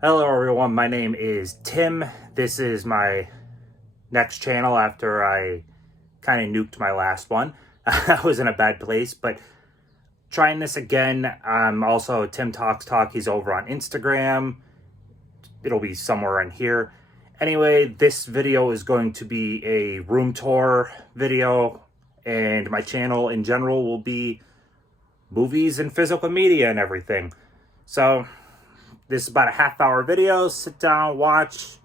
Hello everyone, my name is Tim. This is my next channel after I kind of nuked my last one. I was in a bad place, but trying this again. I'm also Tim Talks Talk. He's over on Instagram. It'll be somewhere in here. Anyway, this video is going to be a room tour video, and my channel in general will be movies and physical media and everything. So this is about a half-hour video. Sit down, watch,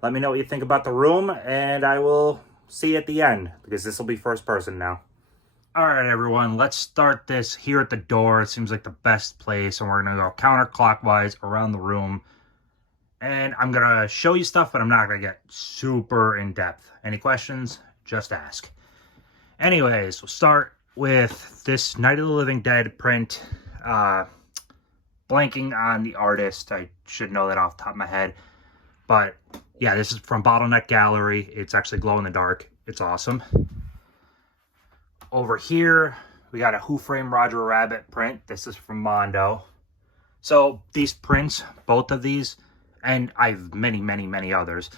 let me know what you think about the room, and I will see you at the end, because this will be first person now. Alright everyone, let's start this here at the door. It seems like the best place, and we're going to go counterclockwise around the room. And I'm going to show you stuff, but I'm not going to get super in-depth. Any questions? Just ask. Anyways, we'll start with this Night of the Living Dead print. Blanking on the artist. I should know that off the top of my head. But yeah, this is from Bottleneck Gallery. It's actually glow in the dark. It's awesome. Over here, we got a Who Framed Roger Rabbit print. This is from Mondo. So these prints, both of these, and I've many others,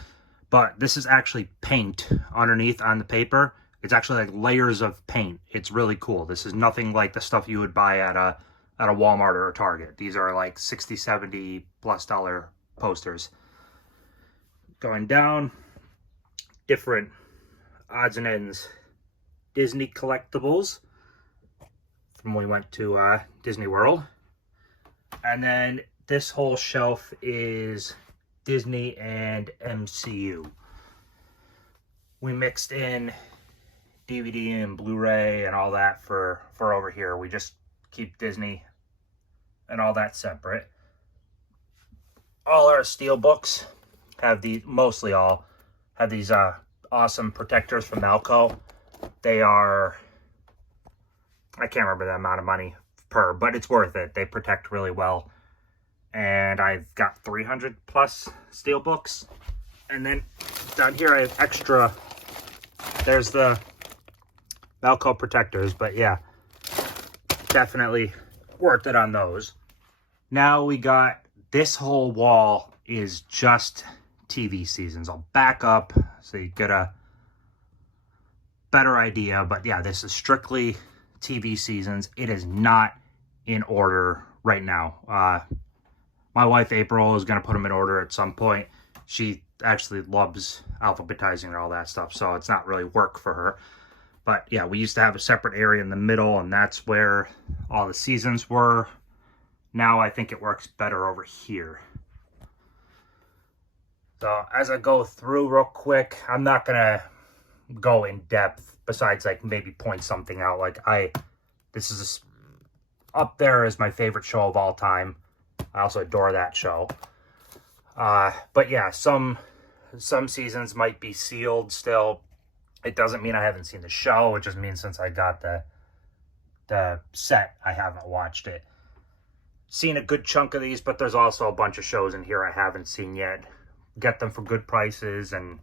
but this is actually paint underneath on the paper. It's actually like layers of paint. It's really cool. This is nothing like the stuff you would buy at a Walmart or a Target. These are like $60, $70+ posters. Going down, different odds and ends Disney collectibles from when we went to Disney World. And then this whole shelf is Disney and MCU. We mixed in DVD and Blu-ray and all that for over here. We just keep Disney and all that separate. All our steel books have these, mostly all, have these awesome protectors from Malco. They are, I can't remember the amount of money per, but it's worth it. They protect really well. And I've got 300+ steel books. And then down here I have extra, there's the Malco protectors, but yeah, definitely worth it on those. Now we got, this whole wall is just TV seasons. I'll back up so you get a better idea, but yeah, this is strictly TV seasons. It is not in order right now. My wife April is going to put them in order at some point. She actually loves alphabetizing and all that stuff, so it's not really work for her. But yeah, we used to have a separate area in the middle, and that's where all the seasons were. Now I think it works better over here. So as I go through real quick, I'm not going to go in depth besides like maybe point something out. Like this is up there as my favorite show of all time. I also adore that show. But yeah, some seasons might be sealed still. It doesn't mean I haven't seen the show. It just means since I got the set, I haven't watched it. Seen a good chunk of these, but there's also a bunch of shows in here I haven't seen yet. Get them for good prices, and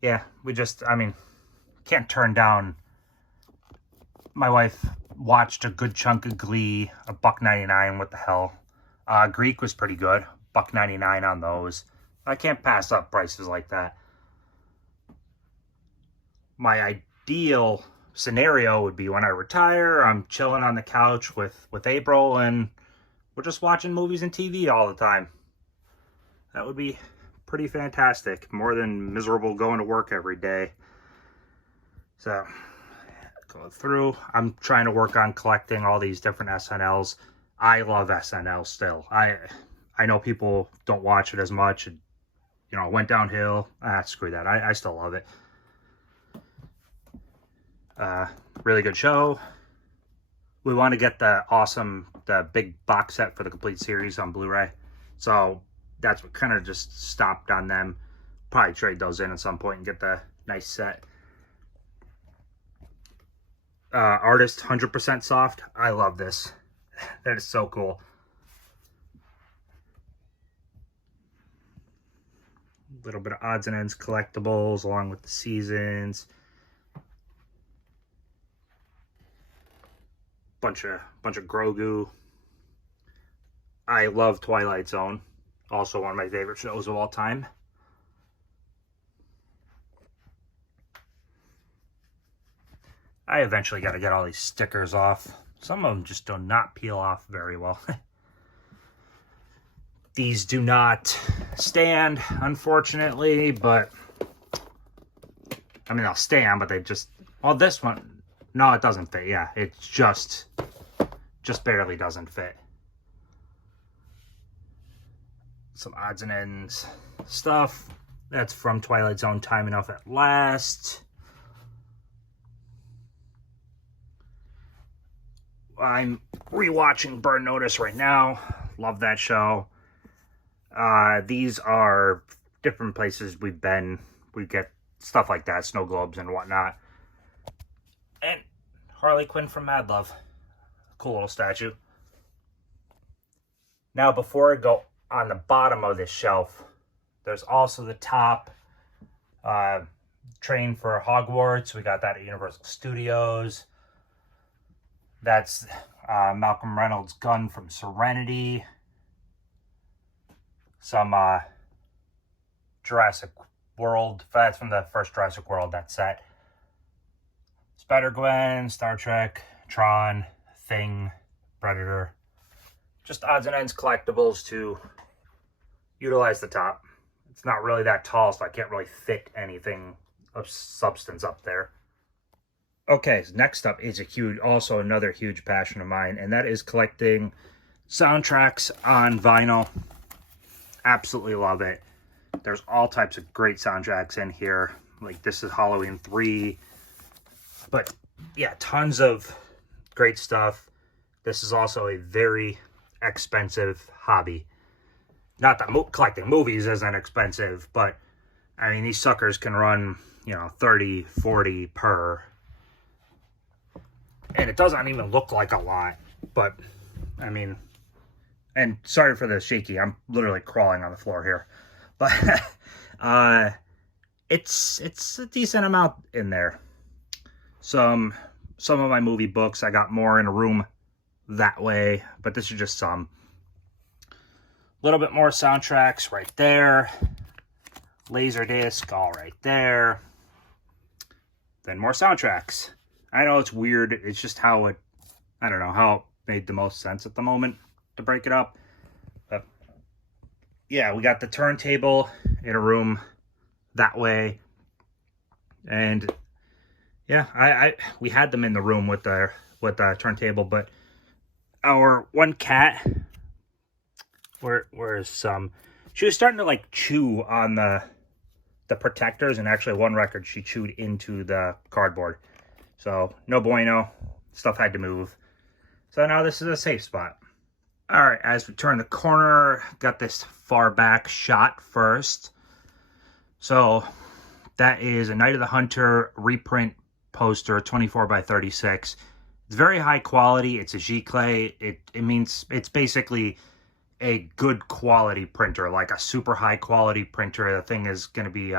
yeah, can't turn down. My wife watched a good chunk of Glee, $1.99. What the hell? Greek was pretty good, $1.99 on those. I can't pass up prices like that. My ideal scenario would be when I retire, I'm chilling on the couch with April, and we're just watching movies and TV all the time. That would be pretty fantastic. More than miserable going to work every day. So, going through, I'm trying to work on collecting all these different SNLs. I love SNL still. I know people don't watch it as much. It, went downhill. Screw that. I still love it. Really good show. We want to get the big box set for the complete series on Blu-ray. So that's what kind of just stopped on them. Probably trade those in at some point and get the nice set. Artist 100% soft. I love this. That is so cool. A little bit of odds and ends collectibles along with the seasons. Bunch of Grogu. I love Twilight Zone. Also one of my favorite shows of all time. I eventually got to get all these stickers off. Some of them just do not peel off very well. These do not stand, unfortunately, but I mean, they'll stand, but they just, well, this one, no, it doesn't fit. Yeah, it just barely doesn't fit. Some odds and ends stuff. That's from Twilight Zone, Time Enough at Last. I'm rewatching Burn Notice right now. Love that show. These are different places we've been. We get stuff like that, snow globes and whatnot. And Harley Quinn from Mad Love. Cool little statue. Now, before I go on the bottom of this shelf, there's also the top train for Hogwarts. We got that at Universal Studios. That's Malcolm Reynolds' gun from Serenity. Some Jurassic World. That's from the first Jurassic World, that set. Spider-Gwen, Star Trek, Tron, Thing, Predator. Just odds and ends collectibles to utilize the top. It's not really that tall, so I can't really fit anything of substance up there. Okay, so next up is also another huge passion of mine, and that is collecting soundtracks on vinyl. Absolutely love it. There's all types of great soundtracks in here. Like, this is Halloween 3. But, yeah, tons of great stuff. This is also a very expensive hobby. Not that collecting movies isn't expensive, but, I mean, these suckers can run, you know, 30, 40 per. And it doesn't even look like a lot, but, I mean, and sorry for the shaky, I'm literally crawling on the floor here. But, it's a decent amount in there. Some of my movie books, I got more in a room that way, but this is just some. A little bit more soundtracks right there. Laserdisc, all right there. Then more soundtracks. I know it's weird. It's just how it, I don't know, how it made the most sense at the moment to break it up. But yeah, we got the turntable in a room that way. And yeah, we had them in the room with the turntable, but our one cat, where's she was starting to like chew on the protectors, and actually one record she chewed into the cardboard. So, no bueno. Stuff had to move. So now this is a safe spot. Alright, as we turn the corner, got this far back shot first. So, that is a Night of the Hunter reprint poster, 24 by 36. It's very high quality. It's a Giclée. It means it's basically a good quality printer, like a super high quality printer. The thing is going to be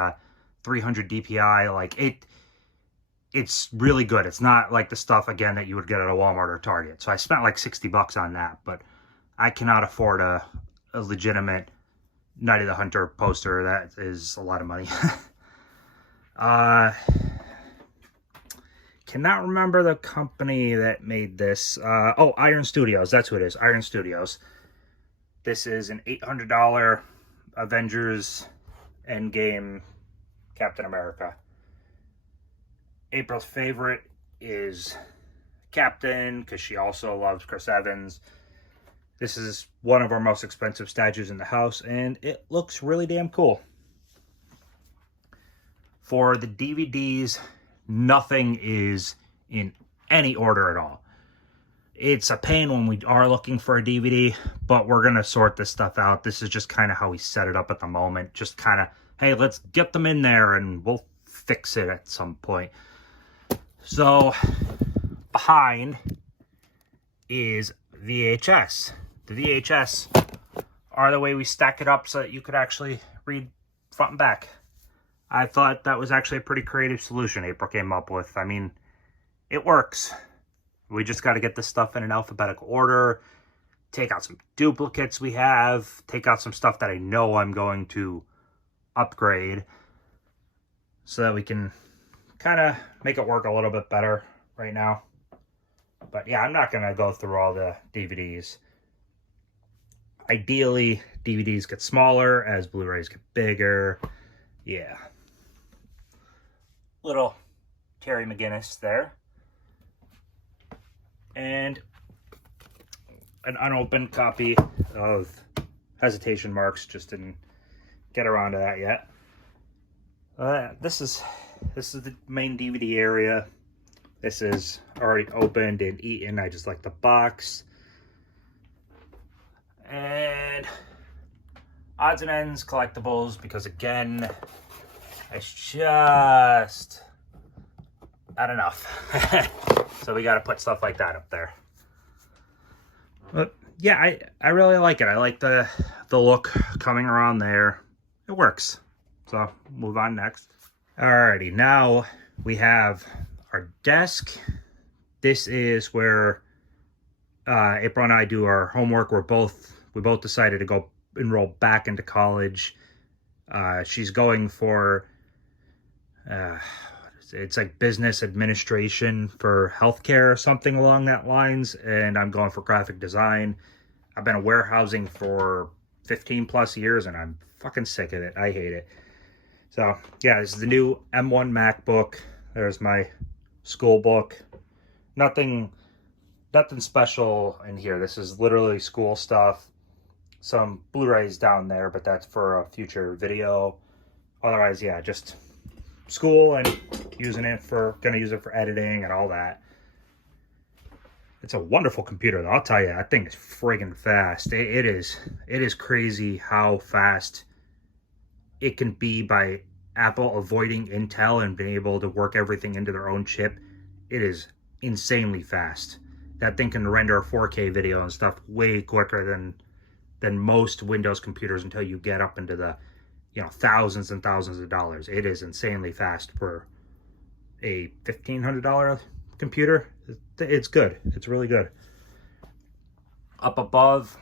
300 DPI. Like, it's really good. It's not like the stuff, again, that you would get at a Walmart or Target. So I spent like $60 on that, but I cannot afford a legitimate Night of the Hunter poster. That is a lot of money. Cannot remember the company that made this. Oh, Iron Studios. That's who it is. Iron Studios. This is an $800 Avengers Endgame Captain America. April's favorite is Captain, because she also loves Chris Evans. This is one of our most expensive statues in the house, and it looks really damn cool. For the DVDs, nothing is in any order at all. It's a pain when we are looking for a DVD, but we're going to sort this stuff out. This is just kind of how we set it up at the moment. Just kind of, hey, let's get them in there, and we'll fix it at some point. So, behind is VHS. The VHS are the way we stack it up so that you could actually read front and back. I thought that was actually a pretty creative solution April came up with. I mean, it works. We just got to get this stuff in an alphabetical order. take out some duplicates we have, take out some stuff that I know I'm going to upgrade so that we can kind of make it work a little bit better right now. But yeah, I'm not going to go through all the DVDs. Ideally, DVDs get smaller as Blu-rays get bigger. Yeah. Little Terry McGinnis there. And an unopened copy of Hesitation Marks. Just didn't get around to that yet. This is the main DVD area. This is already opened and eaten. I just like the box. And odds and ends collectibles, because again, it's just not enough. So we got to put stuff like that up there. But yeah, I really like it. I like the look coming around there. It works. So move on next. Alrighty, now we have our desk. This is where April and I do our homework. We both decided to go enroll back into college. She's going for it's like business administration for healthcare or something along that lines, and I'm going for graphic design. I've been warehousing for 15 plus years and I'm fucking sick of it. I hate it. So yeah, this is the new M1 MacBook. There's my school book. Nothing special in here. This is literally school stuff. Some Blu-rays down there, but that's for a future video. Otherwise, yeah, just school and gonna use it for editing and all that. It's a wonderful computer though, I'll tell you. That thing is friggin' fast. It is crazy how fast it can be by Apple avoiding Intel and being able to work everything into their own chip. It is insanely fast. That thing can render a 4K video and stuff way quicker than most Windows computers until you get up into the, thousands and thousands of dollars. It is insanely fast for a $1,500 computer. It's good. It's really good. Up above,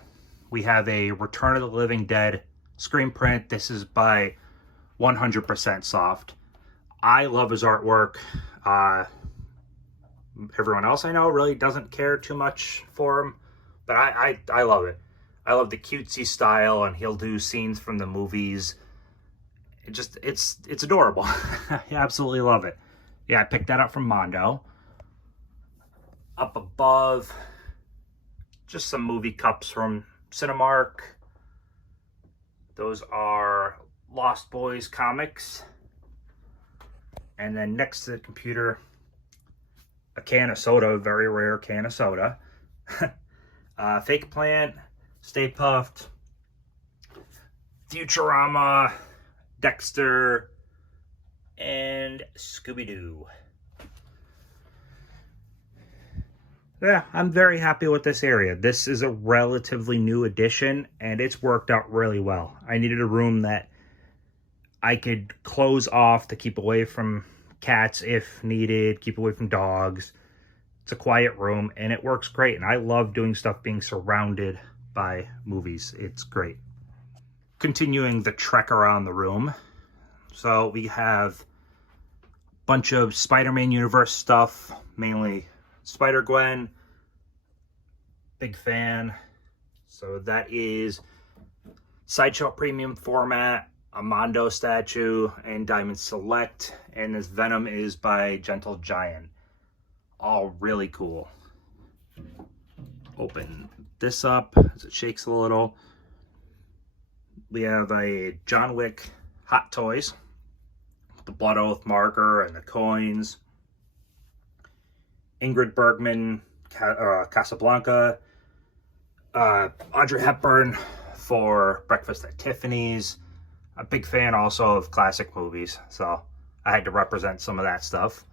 we have a Return of the Living Dead screen print. This is by 100% Soft. I love his artwork. Everyone else I know really doesn't care too much for him, but I love it. I love the cutesy style, and he'll do scenes from the movies. It's adorable. I absolutely love it. Yeah, I picked that up from Mondo. Up above, just some movie cups from Cinemark. Those are Lost Boys comics. And then next to the computer, a can of soda, a very rare can of soda. Fake Plant, Stay Puft, Futurama, Dexter, and Scooby-Doo. Yeah, I'm very happy with this area. This is a relatively new addition, and it's worked out really well. I needed a room that I could close off to keep away from cats if needed, keep away from dogs. It's a quiet room, and it works great, and I love doing stuff being surrounded by movies. It's great. Continuing the trek around the room. So we have a bunch of Spider-Man universe stuff, mainly Spider-Gwen. Big fan. So that is Sideshow Premium format, a Mondo statue, and Diamond Select. And this Venom is by Gentle Giant. All really cool. Open this up as it shakes a little. We have a John Wick Hot Toys, the Blood Oath marker and the coins. Ingrid Bergman Casablanca. Audrey Hepburn for Breakfast at Tiffany's. A big fan also of classic movies, so I had to represent some of that stuff.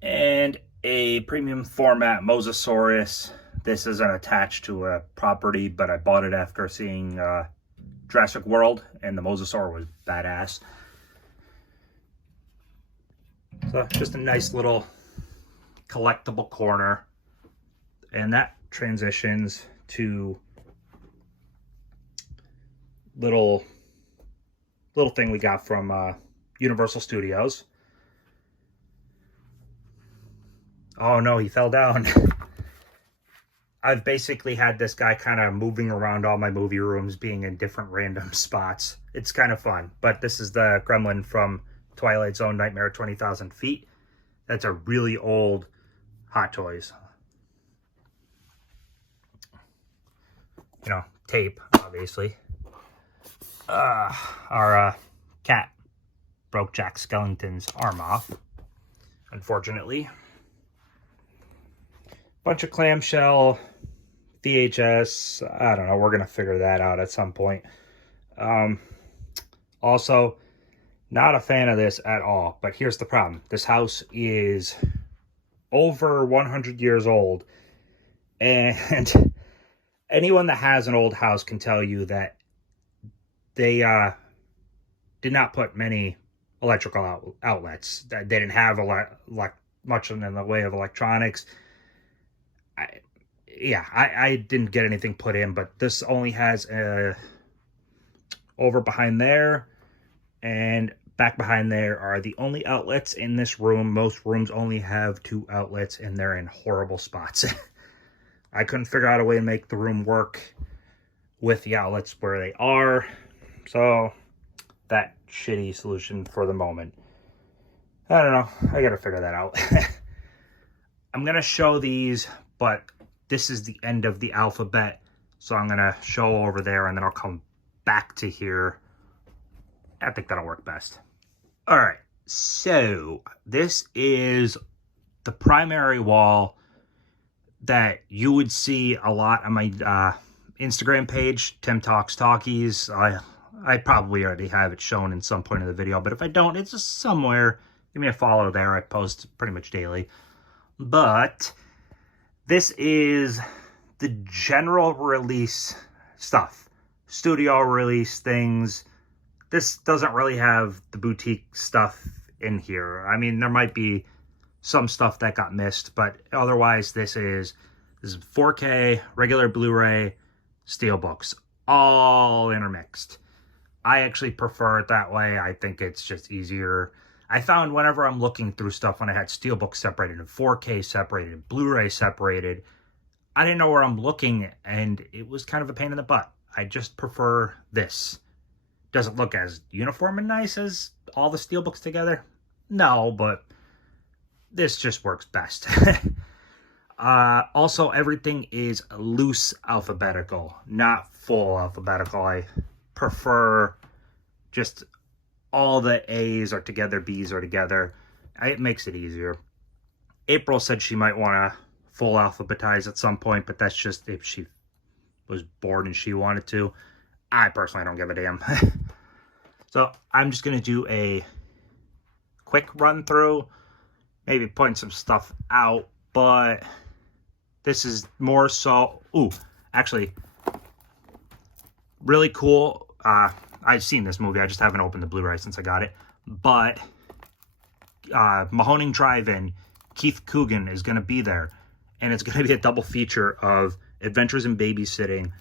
And a premium format Mosasaurus. This isn't attached to a property, but I bought it after seeing Jurassic World, and the Mosasaur was badass. So just a nice little collectible corner. And that transitions to little thing we got from Universal Studios. Oh no, he fell down. I've basically had this guy kind of moving around all my movie rooms, being in different random spots. It's kind of fun. But this is the Gremlin from Twilight Zone Nightmare at 20,000 Feet. That's a really old Hot Toys. You know, tape, obviously. Our cat broke Jack Skellington's arm off, unfortunately. Bunch of clamshell, VHS, I don't know, we're going to figure that out at some point. Also, not a fan of this at all, but here's the problem. This house is over 100 years old, and anyone that has an old house can tell you that they did not put many electrical outlets. They didn't have much in the way of electronics. I didn't get anything put in, but this only has over behind there and back behind there are the only outlets in this room. Most rooms only have 2 outlets, and they're in horrible spots. I couldn't figure out a way to make the room work with the outlets where they are, so that shitty solution for the moment. I don't know, I gotta figure that out. I'm gonna show these, but this is the end of the alphabet, so I'm gonna show over there and then I'll come back to here. I think that'll work best. All right, so this is the primary wall that you would see a lot on my Instagram page, Tim Talks Talkies. I probably already have it shown in some point of the video, but if I don't, it's just somewhere. Give me a follow there. I post pretty much daily. But this is the general release stuff. Studio release things. This doesn't really have the boutique stuff in here. I mean, there might be some stuff that got missed, but otherwise this is 4K, regular Blu-ray, Steelbooks, all intermixed. I actually prefer it that way. I think it's just easier. I found whenever I'm looking through stuff, when I had Steelbook separated and 4K separated, Blu-ray separated, I didn't know where I'm looking, and it was kind of a pain in the butt. I just prefer this. Doesn't look as uniform and nice as all the Steelbooks together. No, but this just works best. Also, everything is loose alphabetical, not full alphabetical. I prefer just all the A's are together, B's are together. It makes it easier. April said she might want to full alphabetize at some point, but that's just if she was bored and she wanted to. I personally don't give a damn. So I'm just going to do a quick run through, maybe point some stuff out, but this is more so, actually, really cool. I've seen this movie, I just haven't opened the Blu-ray since I got it, but Mahoning Drive-In, Keith Coogan is going to be there, and it's going to be a double feature of Adventures in Babysitting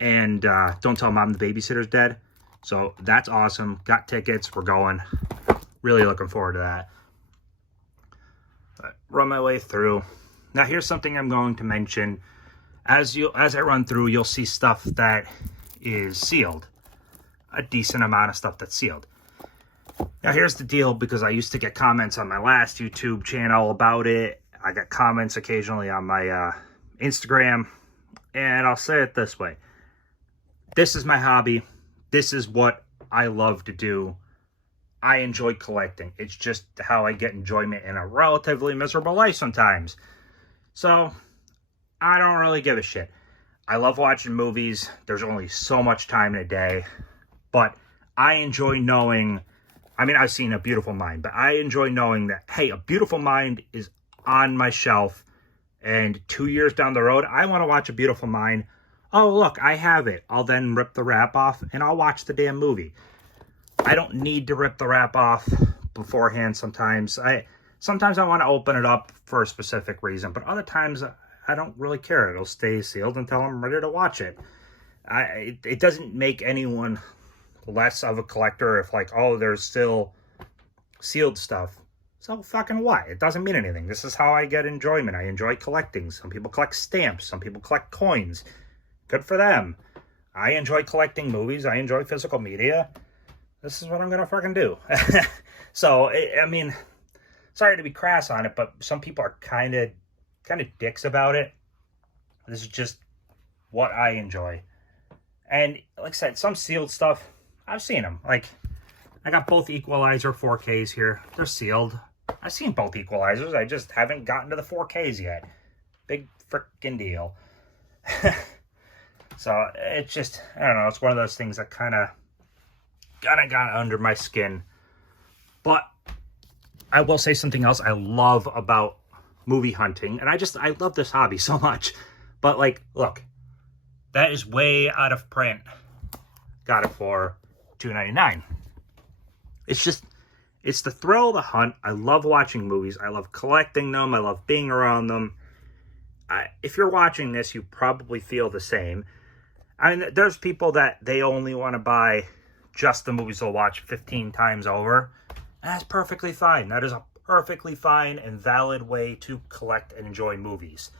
and Don't Tell Mom the Babysitter's Dead. So that's awesome. Got tickets. We're going. Really looking forward to that. But run my way through. Now here's something I'm going to mention. As I run through, you'll see stuff that is sealed. A decent amount of stuff that's sealed. Now here's the deal, because I used to get comments on my last YouTube channel about it. I get comments occasionally on my Instagram. And I'll say it this way. This is my hobby. This is what I love to do. I enjoy collecting. It's just how I get enjoyment in a relatively miserable life sometimes. So, I don't really give a shit. I love watching movies. There's only so much time in a day. But I enjoy knowing, I mean, I've seen A Beautiful Mind, but I enjoy knowing that, hey, A Beautiful Mind is on my shelf, and 2 years down the road, I want to watch A Beautiful Mind. Oh, look, I have it. I'll then rip the wrap off, and I'll watch the damn movie. I don't need to rip the wrap off beforehand sometimes. Sometimes I want to open it up for a specific reason, but other times I don't really care. It'll stay sealed until I'm ready to watch it. It doesn't make anyone less of a collector if, like, oh, there's still sealed stuff. So fucking what? It doesn't mean anything. This is how I get enjoyment. I enjoy collecting. Some people collect stamps. Some people collect coins. Good for them. I enjoy collecting movies. I enjoy physical media. This is what I'm gonna fucking do. So, I mean, sorry to be crass on it, but some people are kind of dicks about it. This is just what I enjoy. And like I said, some sealed stuff, I've seen them. Like, I got both Equalizer 4Ks here. They're sealed. I've seen both Equalizers. I just haven't gotten to the 4Ks yet. Big freaking deal. So, it's just, I don't know. It's one of those things that kind of got under my skin. But I will say something else I love about movie hunting. And I love this hobby so much. But, like, look. That is way out of print. Got it for $2.99. It's just, it's the thrill of the hunt. I love watching movies. I love collecting them. I love being around them. If you're watching this, you probably feel the same. I mean, there's people that they only want to buy just the movies they'll watch 15 times over. And that's perfectly fine. That is a perfectly fine and valid way to collect and enjoy movies.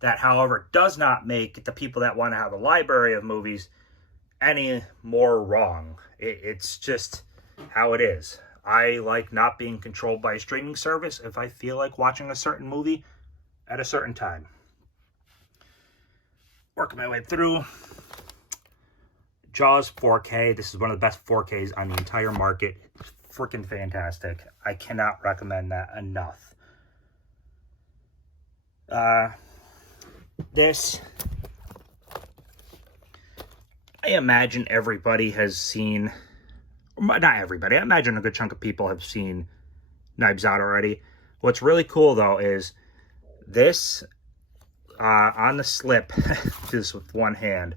That, however, does not make the people that want to have a library of movies any more wrong. It's just how it is. I like not being controlled by a streaming service if I feel like watching a certain movie at a certain time. Working my way through. Jaws 4K. This is one of the best 4Ks on the entire market. It's freaking fantastic. I cannot recommend that enough. This, I imagine everybody has seen, not everybody, I imagine a good chunk of people have seen Knives Out already. What's really cool, though, is this, on the slip, do this with one hand.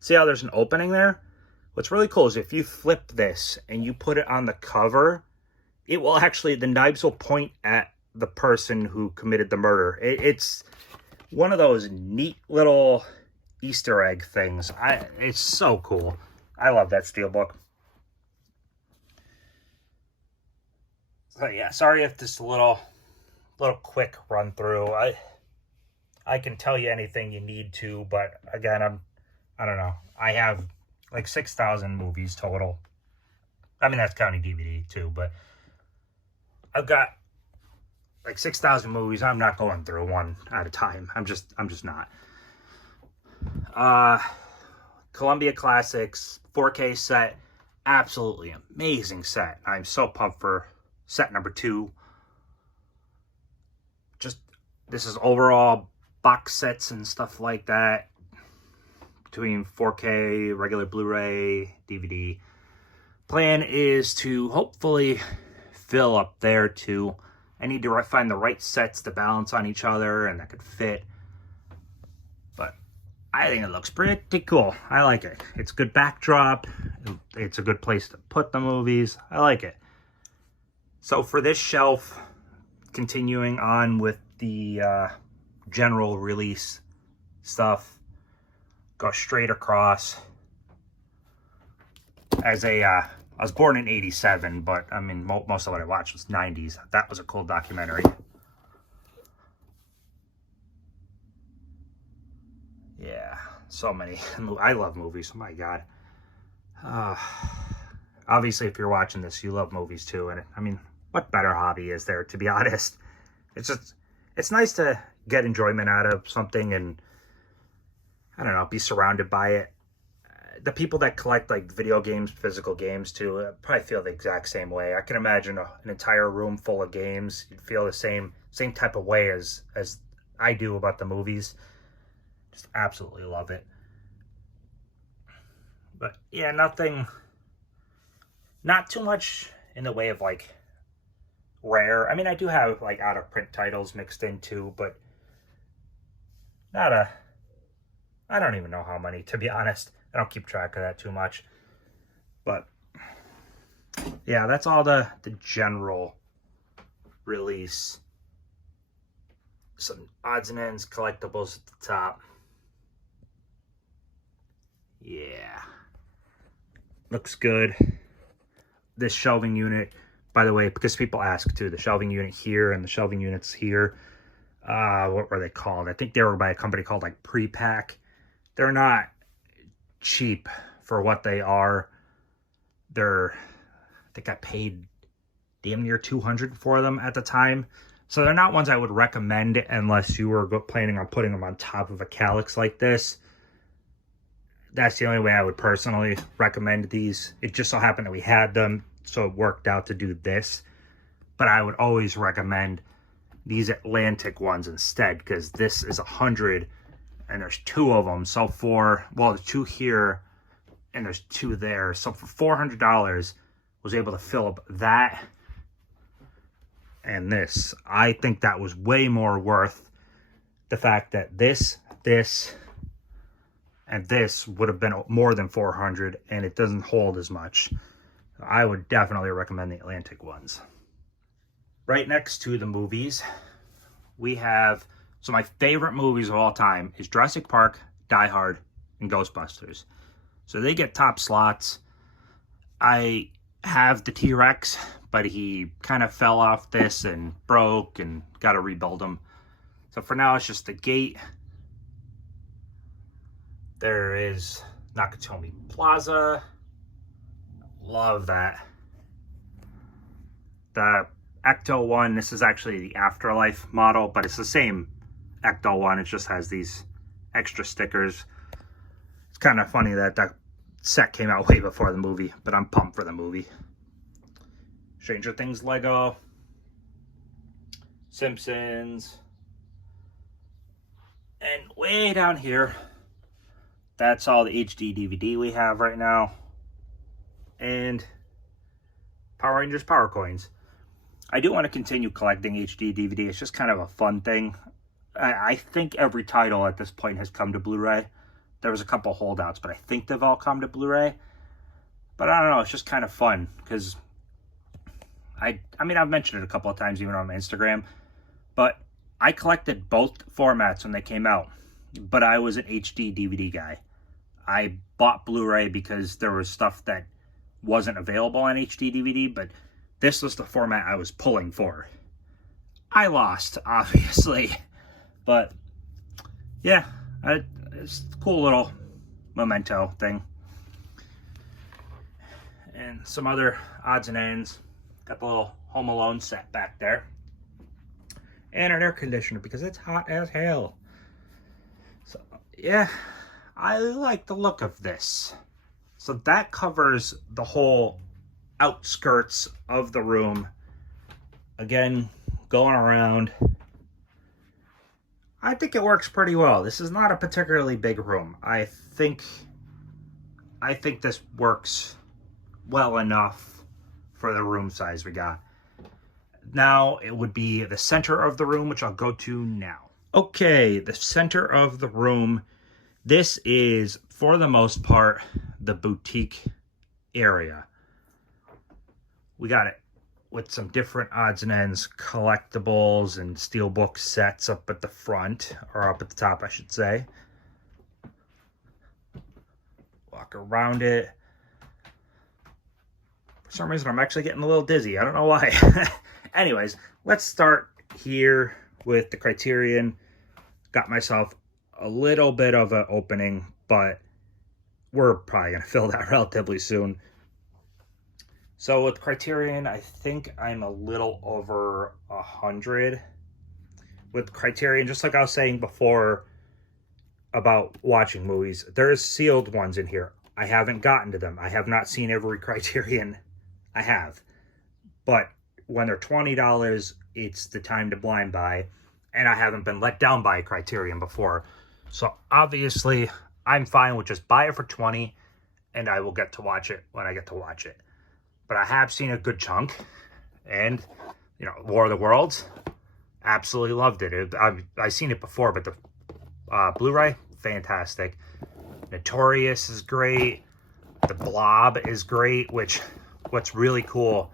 See how there's an opening there? What's really cool is if you flip this and you put it on the cover, it will actually, the knives will point at the person who committed the murder. It's one of those neat little Easter egg things. It's so cool. I love that steelbook. So yeah, sorry if this little quick run through. I can tell you anything you need to, but again, I don't know. I have like 6,000 movies total. I mean, that's counting DVD too, but I've got like 6,000 movies. I'm not going through one at a time. I'm just not. Columbia Classics 4K set, absolutely amazing set. I'm so pumped for set number 2. Just, this is overall box sets and stuff like that, between 4K, regular Blu-ray, DVD. Plan is to hopefully fill up there too. I need to find the right sets to balance on each other and that could fit. But I think it looks pretty cool. I like it. It's a good backdrop. It's a good place to put the movies. I like it. So for this shelf, continuing on with the general release stuff, go straight across. As a I was born in 87, but I mean, most of what I watched was 90s. That was a cool documentary. Yeah, so many. I love movies. Oh my God. Obviously, if you're watching this, you love movies too. And I mean, what better hobby is there, to be honest? It's nice to get enjoyment out of something and, I don't know, be surrounded by it. The people that collect like video games, physical games too, probably feel the exact same way. I can imagine an entire room full of games. You'd feel the same type of way as I do about the movies. Just absolutely love it. But yeah, not too much in the way of like rare. I mean, I do have like out of print titles mixed in too, but I don't even know how many, to be honest. I don't keep track of that too much. But yeah, that's all the general release some odds and ends collectibles at the top. Yeah. Looks good. This shelving unit, by the way, because people ask too, the shelving unit here and the shelving units here, what were they called? I think they were by a company called like Pre-Pack. They're not cheap for what they are. I think I paid damn near $200 for them at the time. So they're not ones I would recommend unless you were planning on putting them on top of a calyx like this. That's the only way I would personally recommend these. It just so happened that we had them, so it worked out to do this. But I would always recommend these Atlantic ones instead, because this is 100 and there's 2 of them. So there's 2 here and there's 2 there. So for $400, was able to fill up that and this. I think that was way more worth the fact that this, and this would have been more than 400, and it doesn't hold as much. I would definitely recommend the Atlantic ones. Right next to the movies, we have, so my favorite movies of all time is Jurassic Park, Die Hard, and Ghostbusters. So they get top slots. I have the T-Rex, but he kind of fell off this and broke and got to rebuild him. So for now, it's just the gate. There is Nakatomi Plaza. Love that. The Ecto one, this is actually the Afterlife model, but it's the same Ecto one. It just has these extra stickers. It's kind of funny that that set came out way before the movie, but I'm pumped for the movie. Stranger Things Lego. Simpsons. And way down here, that's all the HD DVD we have right now. And Power Rangers Power Coins. I do want to continue collecting HD DVD. It's just kind of a fun thing. I think every title at this point has come to Blu-ray. There was a couple holdouts, but I think they've all come to Blu-ray. But I don't know, it's just kind of fun. Because, I mean, I've mentioned it a couple of times even on my Instagram. But I collected both formats when they came out. But I was an HD DVD guy. I bought Blu-ray because there was stuff that wasn't available on HD DVD, but this was the format I was pulling for. I lost, obviously, but yeah, it's a cool little memento thing. And some other odds and ends. Got the little Home Alone set back there. And an air conditioner because it's hot as hell. So, yeah, I like the look of this. So that covers the whole outskirts of the room. Again, going around. I think it works pretty well. This is not a particularly big room. I think this works well enough for the room size we got. Now it would be the center of the room, which I'll go to now. Okay, the center of the room. This is, for the most part, the boutique area. We got it with some different odds and ends, collectibles and steelbook sets up at the front, or up at the top, I should say. Walk around it. For some reason, I'm actually getting a little dizzy. I don't know why. Anyways, let's start here with the Criterion. Got myself a little bit of an opening, but we're probably going to fill that relatively soon. So with Criterion, I think I'm a little over 100. With Criterion, just like I was saying before about watching movies, there's sealed ones in here. I haven't gotten to them. I have not seen every Criterion I have. But when they're $20, it's the time to blind buy. And I haven't been let down by a Criterion before. So obviously, I'm fine with just buy it for $20, and I will get to watch it when I get to watch it. But I have seen a good chunk, and, you know, War of the Worlds, absolutely loved it. I've seen it before, but the Blu-ray, fantastic. Notorious is great. The Blob is great, which, what's really cool,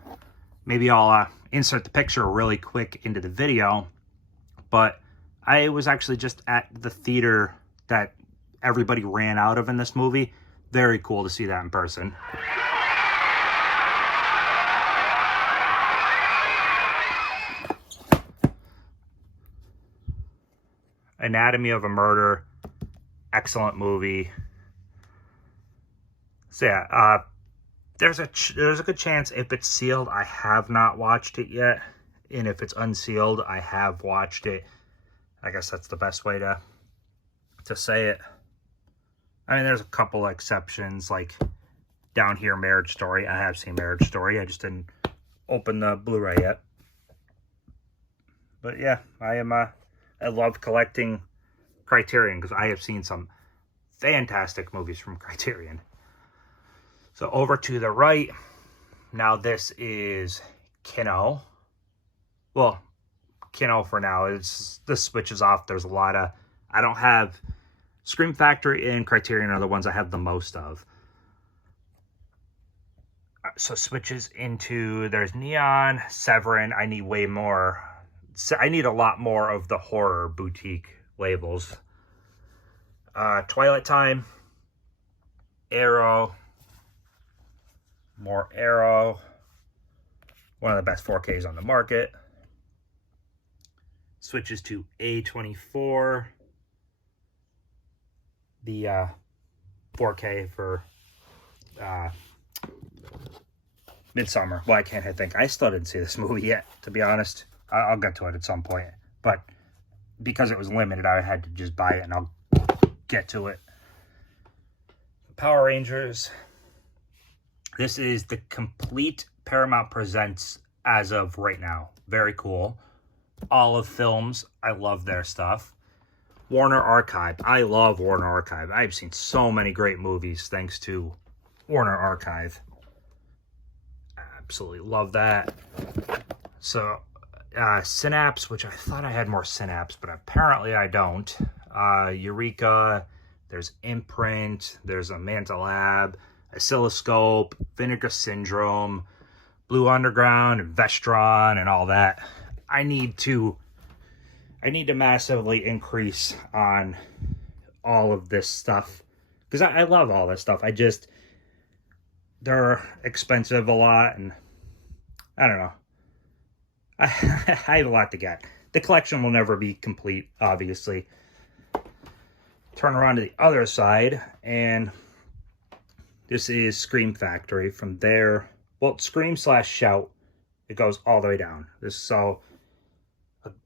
maybe I'll insert the picture really quick into the video, but I was actually just at the theater that everybody ran out of in this movie. Very cool to see that in person. Anatomy of a Murder, excellent movie. So yeah, there's a good chance if it's sealed, I have not watched it yet, and if it's unsealed, I have watched it. I guess that's the best way to say it. I mean, there's a couple exceptions, like down here, Marriage Story. I have seen Marriage Story. I just didn't open the Blu-ray yet. But yeah, I love collecting Criterion because I have seen some fantastic movies from Criterion. So over to the right, now this is Kino. Well, Kino for now. This switches off. There's a lot of, I don't have, Scream Factory and Criterion are the ones I have the most of. So switches into, there's Neon, Severin. I need way more. I need a lot more of the horror boutique labels. Twilight Time, Arrow, more Arrow, one of the best 4Ks on the market. Switches to A24, the 4K for Midsummer. Well, I can't think. I still didn't see this movie yet, to be honest. I'll get to it at some point. But because it was limited, I had to just buy it, and I'll get to it. Power Rangers. This is the complete Paramount Presents as of right now. Very cool. Olive Films. I love their stuff. Warner Archive. I love Warner Archive. I've seen so many great movies thanks to Warner Archive. Absolutely love that. So, Synapse, which I thought I had more Synapse, but apparently I don't. Eureka, there's Imprint, there's a Manta Lab, Oscilloscope, Vinegar Syndrome, Blue Underground, and Vestron, and all that. I need to massively increase on all of this stuff, because I love all this stuff. They're expensive a lot, and I don't know. I have a lot to get. The collection will never be complete, obviously. Turn around to the other side, and this is Scream Factory. From there, well, Scream/Shout, it goes all the way down.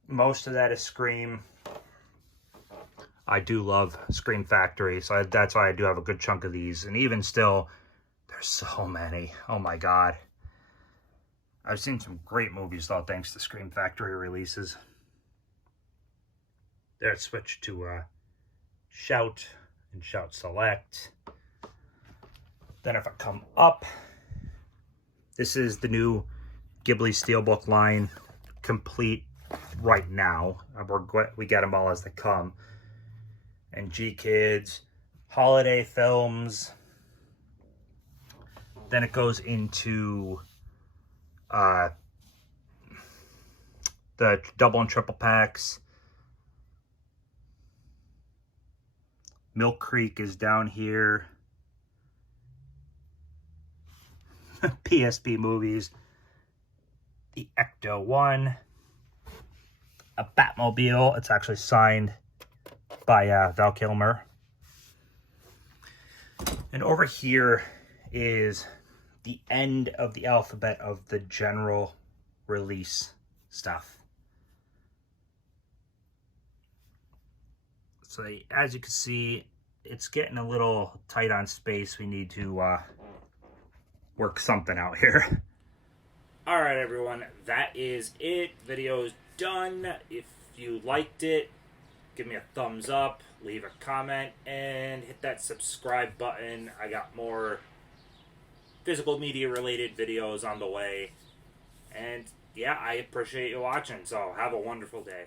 Most of that is Scream. I do love Scream Factory, so that's why I do have a good chunk of these. And even still, there's so many. Oh my god. I've seen some great movies, though, thanks to Scream Factory releases. There, it's switched to Shout and Shout Select. Then if I come up, this is the new Ghibli Steelbook line, complete right now. We get them all as they come. And G-Kids, Holiday Films. Then it goes into the double and triple packs. Milk Creek is down here. PSP movies. The Ecto 1. A Batmobile. It's actually signed by Val Kilmer. And over here is the end of the alphabet of the general release stuff. So as you can see, it's getting a little tight on space. We need to work something out here. All right, everyone, that is it. Video is done. If you liked it, give me a thumbs up, leave a comment, and hit that subscribe button. I got more physical media related videos on the way. And yeah, I appreciate you watching, so have a wonderful day.